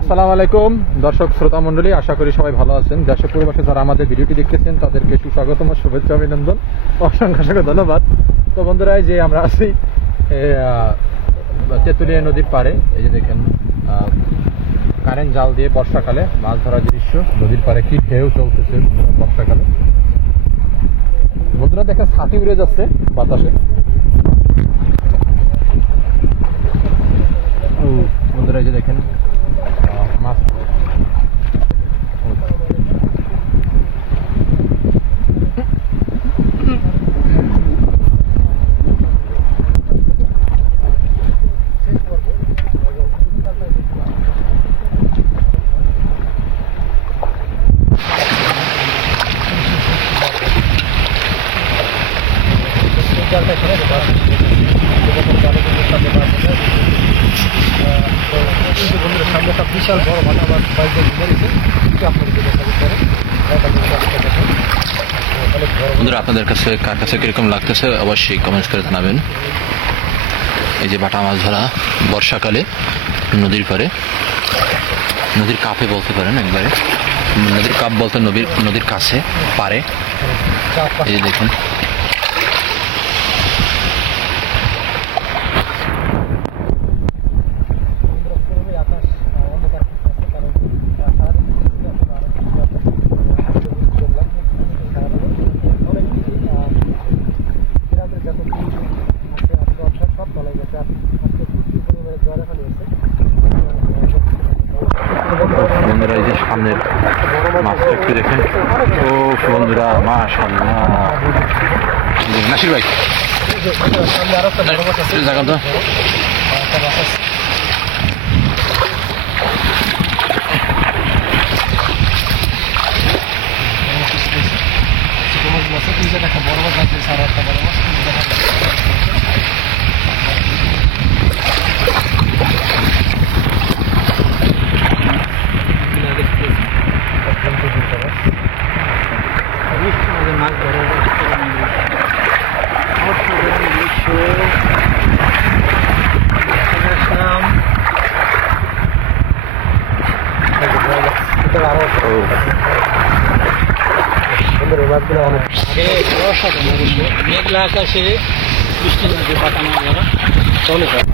আসসালামু আলাইকুম দর্শক শ্রোতা মণ্ডলী, আশা করি সবাই ভালো আছেন। দেশে প্রবাসে যারা আমাদের ভিডিওটি দেখতেছেন তাদেরকে সুস্বাগতম, শুভেচ্ছা, অভিনন্দন, অসংখ্য ধন্যবাদ। তো বন্ধুরা, যে আমরা আছি তেঁতুলিয়া নদীর পাড়ে। এই যে দেখেন কারেন্ট জাল দিয়ে বর্ষাকালে মাছ ধরার দৃশ্য। নদীর পাড়ে কি ঢেউ চলতেছে বর্ষাকালে। বন্ধুরা দেখেন ছাতি উড়ে যাচ্ছে বাতাসে। বন্ধুরা এই যে দেখেন মাছ সামনে একটা বিশাল বড় ভাটা আমার বাইকে মেরেছে। বন্ধুরা, আপনাদের কাছে কার কাছে কিরকম লাগতেছে অবশ্যই কমেন্টস করে জানাবেন। এই যে বাটা মাছ ধরা বর্ষাকালে নদীর পারে, নদীর কাপে বলতে পারেন, একবারে নদীর কাপ বলতে নদীর কাছে পারে। এই যে দেখুন বন্ধুরা, এই যে সামনের মাছটা একটু দেখেন। ও বন্ধুরা, মাশাআল্লাহ। নাসির ভাই জায়গা তো বড় মাছ আছে, সারা একটা বড় মাছ মাছ ধরার মেঘলা আকাশে বৃষ্টি নদী পাতা মাছ ধরা চলে যায়।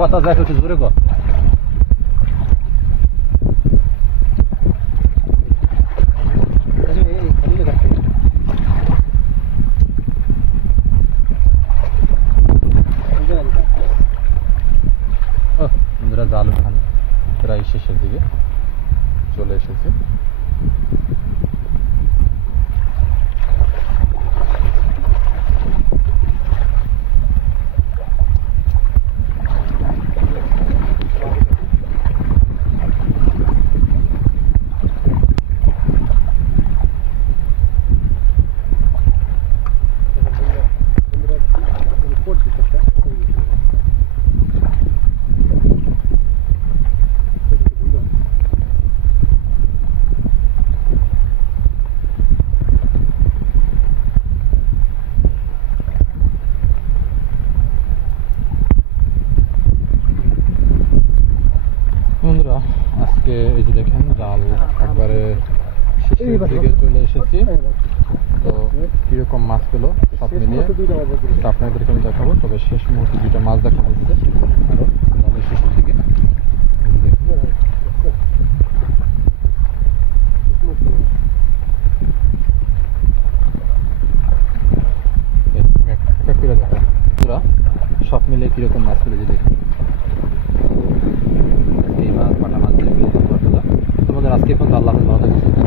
কথা যায় একটু জোরে কর। বন্ধুরা, জাল ওখানে প্রায় শেষের দিকে চলে এসেছে। আজকে এই যে দেখেন জাল একবারে শেষের দিকে চলে এসেছি। তো কিরকম মাছ পেলো সব মিলিয়ে আপনাদেরকে আমি দেখাবো। তবে শেষ মুহূর্তে দুইটা মাছ দেখা যাচ্ছে আরো জালের শেষের দিকে। সব মিলে কীরকম মাছ পেলো যে দেখুন। আজকে এই মাছ বাটা মাছ দিয়ে তোমাদের আজকে পর্যন্ত আল্লাহ হাফেজ, ভালো থাকবে।